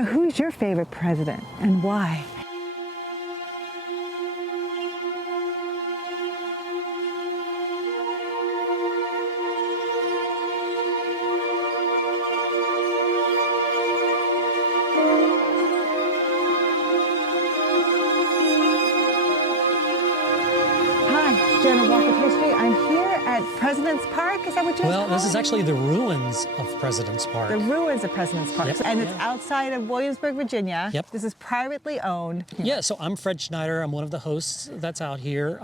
So who's your favorite president and why? Journal Walk of History. I'm here at President's Park. Is that what you're Well, this is actually the ruins of President's Park. The ruins of President's Park. Yep. And it's outside of Williamsburg, Virginia. Yep. This is privately owned. Yeah, so I'm Fred Schneider. I'm one of the hosts that's out here.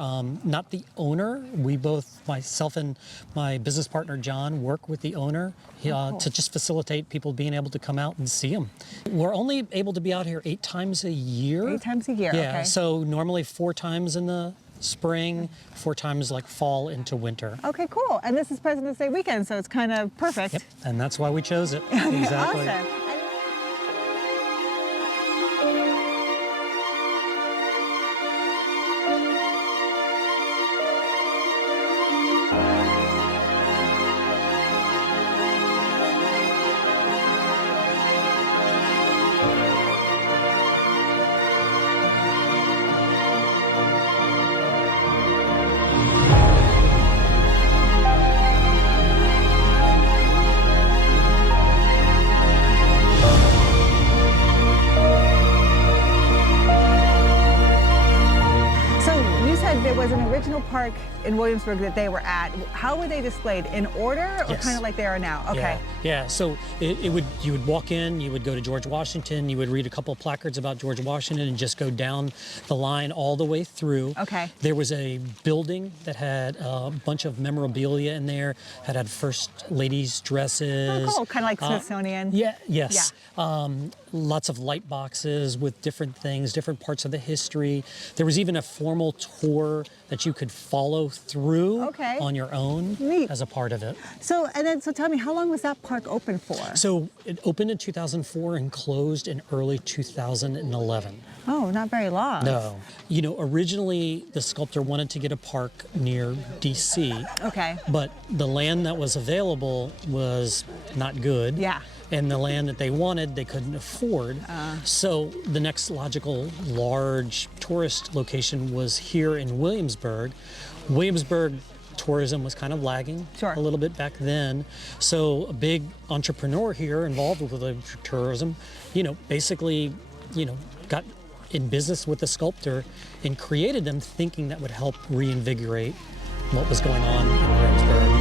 Not the owner. We both, myself and my business partner John, work with the owner to just facilitate people being able to come out and see them. We're only able to be out here 8 times a year. 8 times a year, Yeah, okay. so normally 4 times in the spring, 4 times like fall into winter. Okay, cool. And this is President's Day weekend, so it's kind of perfect. Yep, and that's why we chose it. Exactly. Awesome. There was an original park in Williamsburg that they were at. How were they displayed? In order, or Yes. kind of like they are now? Okay. Yeah. So you would walk in, you would go to George Washington, you would read a couple of placards about George Washington, and just go down the line all the way through. Okay. There was a building that had a bunch of memorabilia in there. Had first ladies' dresses. Oh, cool. Kind of like Smithsonian. Yes. Yeah. Lots of light boxes with different things, different parts of the history. There was even a formal tour that you could follow through on your own. Neat. As a part of it. So tell me, how long was that park open for? So it opened in 2004 and closed in early 2011. Oh, not very long. No. You know, originally the sculptor wanted to get a park near DC. Okay. But the land that was available was not good. Yeah. And the land that they wanted, they couldn't afford. So the next logical large tourist location was here in Williamsburg. Williamsburg tourism was kind of lagging a little bit back then. So a big entrepreneur here involved with tourism, basically, got in business with the sculptor and created them thinking that would help reinvigorate what was going on in Williamsburg.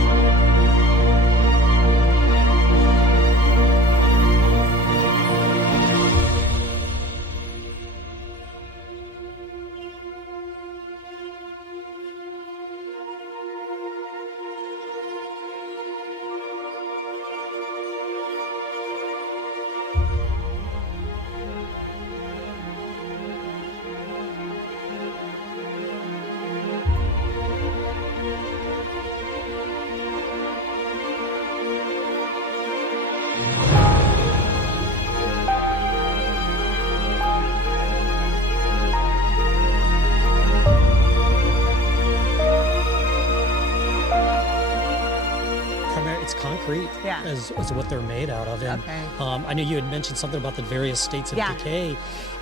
It's concrete is what they're made out of. And I know you had mentioned something about the various states of decay.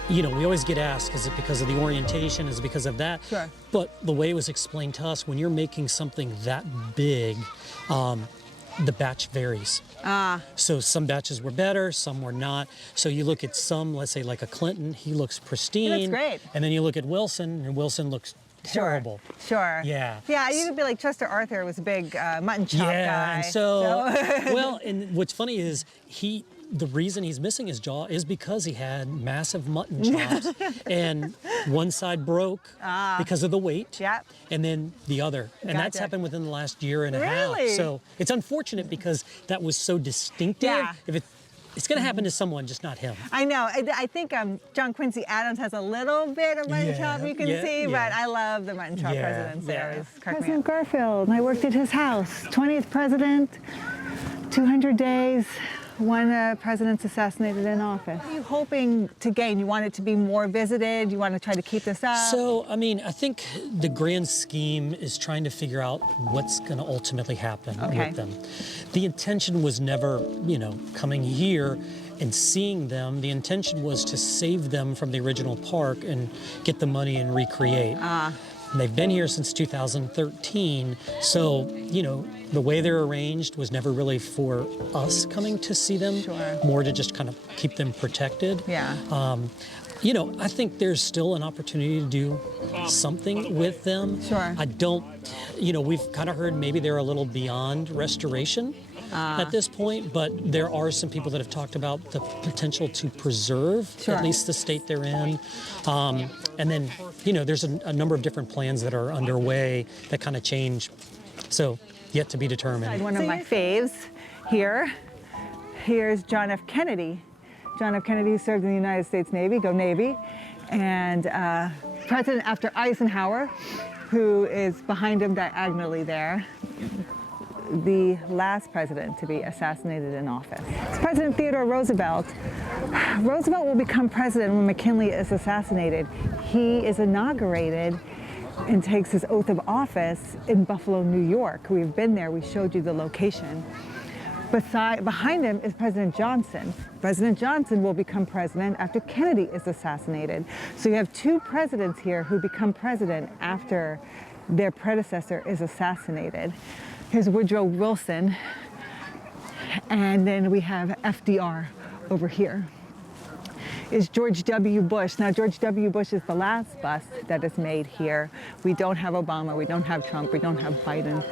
We always get asked, is it because of the orientation? Is it because of that? Sure. But the way it was explained to us, when you're making something that big, the batch varies. So some batches were better, some were not. So you look at some, let's say like a Clinton, he looks pristine. He looks great. And then you look at Wilson, and Wilson looks terrible. Sure. Yeah. Yeah, you could be like Chester Arthur was a big mutton chop guy. And well, and what's funny is the reason he's missing his jaw is because he had massive mutton chops and one side broke because of the weight and then the other. And that's happened within the last year and a half. So it's unfortunate because that was so distinctive. If it's going to happen to someone, just not him. I know. I think John Quincy Adams has a little bit of mutton chop you can see, but I love the mutton chop presidents. They always crack me up. President Garfield, I worked at his house. 20th president, 200 days. One president's assassinated in office. What are you hoping to gain? You want it to be more visited? You want to try to keep this up? So, I mean, I think the grand scheme is trying to figure out what's going to ultimately happen with them. The intention was never, coming here and seeing them. The intention was to save them from the original park and get the money and recreate. And they've been here since 2013, so, you know, the way they're arranged was never really for us coming to see them, more to just kind of keep them protected. Yeah. You know, I think there's still an opportunity to do something with them. Sure. I don't, you know, we've kind of heard maybe they're a little beyond restoration at this point, but there are some people that have talked about the potential to preserve at least the state they're in. And then, you know, there's a number of different plans that are underway that kind of change. So, yet to be determined. One of my faves here. Here's John F. Kennedy. John F. Kennedy served in the United States Navy, go Navy, and president after Eisenhower, who is behind him diagonally there, the last president to be assassinated in office. It's President Theodore Roosevelt. Roosevelt will become president when McKinley is assassinated. He is inaugurated and takes his oath of office in Buffalo, New York. We've been there, we showed you the location. Behind him is President Johnson. President Johnson will become president after Kennedy is assassinated. So you have two presidents here who become president after their predecessor is assassinated. Here's Woodrow Wilson, and then we have FDR over here. Is George W. Bush. Now, George W. Bush is the last bust that is made here. We don't have Obama, we don't have Trump, we don't have Biden.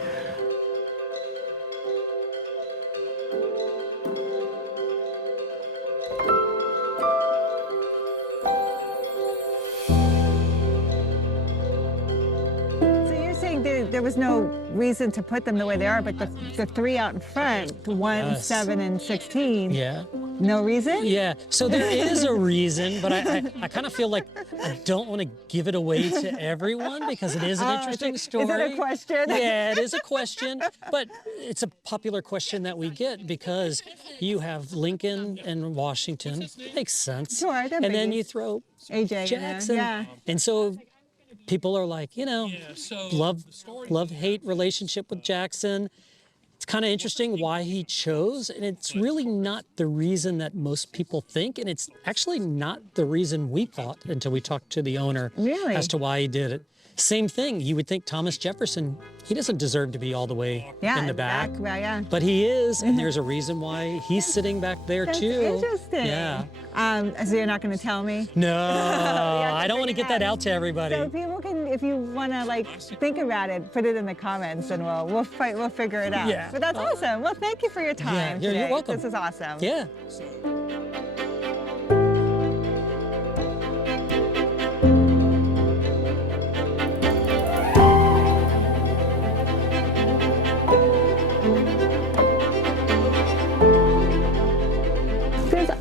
There was no reason to put them the way they are, but the three out in front, 1, 7, and 16. Yeah. No reason? Yeah. So there is a reason, but I kind of feel like I don't want to give it away to everyone because it is an interesting story. Is it a question? Yeah, it is a question, but it's a popular question that we get because you have Lincoln and Washington. Makes sense. Sure. And then you throw AJ Jackson. Yeah. And so people are like, you know, love-hate relationship with Jackson. It's kind of interesting why he chose, and it's really not the reason that most people think, and it's actually not the reason we thought until we talked to the owner as to why he did it. Same thing, you would think Thomas Jefferson, he doesn't deserve to be all the way in the back. But he is, and there's a reason why he's sitting back there too. That's interesting. Yeah. So you're not going to tell me? No, I don't want to get that out to everybody. So people can, if you want to like think about it, put it in the comments, and we'll figure it out. Yeah. But that's awesome. Well, thank you for your time today. You're welcome. This is awesome. Yeah.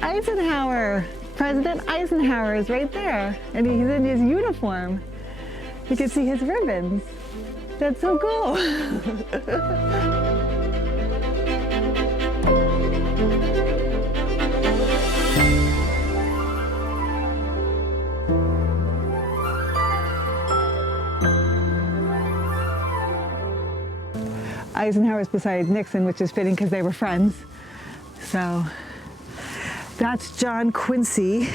Eisenhower. President Eisenhower is right there, and he's in his uniform. You can see his ribbons. That's so cool. Eisenhower's beside Nixon, which is fitting because they were friends. So that's John Quincy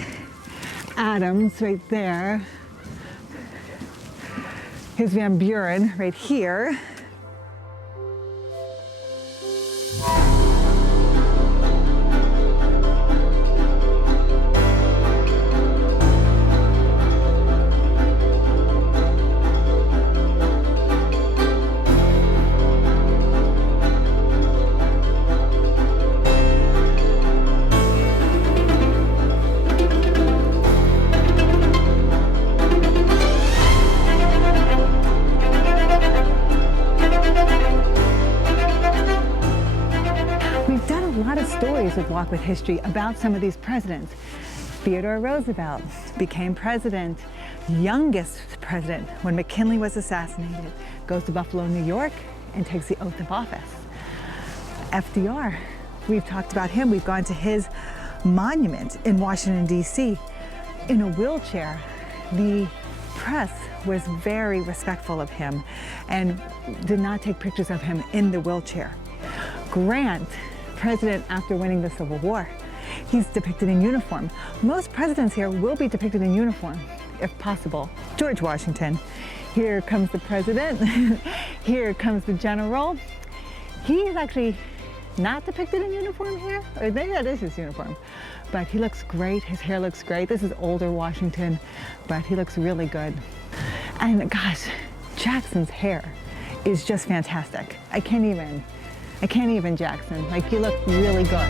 Adams right there. Here's Van Buren right here. With Walk with History about some of these presidents. Theodore Roosevelt became president, youngest president when McKinley was assassinated, goes to Buffalo, New York, and takes the oath of office. FDR, we've talked about him. We've gone to his monument in Washington, D.C. in a wheelchair. The press was very respectful of him and did not take pictures of him in the wheelchair. Grant, president after winning the Civil War, he's depicted in uniform. Most presidents here will be depicted in uniform, if possible. George Washington. Here comes the president. Here comes the general. He is actually not depicted in uniform here, or maybe that is his uniform, but he looks great. His hair looks great. This is older Washington, but he looks really good. And gosh, Jackson's hair is just fantastic. I can't even, Jackson. Like, you look really good.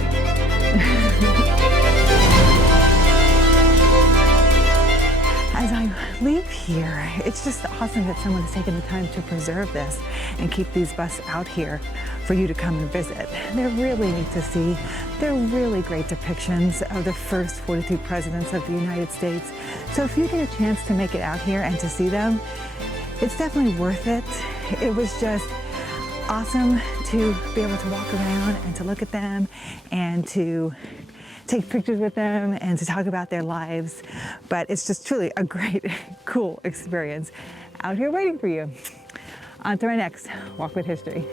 As I leave here, it's just awesome that someone has taken the time to preserve this and keep these busts out here for you to come and visit. They're really neat to see. They're really great depictions of the first 42 presidents of the United States. So if you get a chance to make it out here and to see them, it's definitely worth it. It was just awesome to be able to walk around and to look at them and to take pictures with them and to talk about their lives. But it's just truly a great, cool experience out here waiting for you. On to our next Walk with History.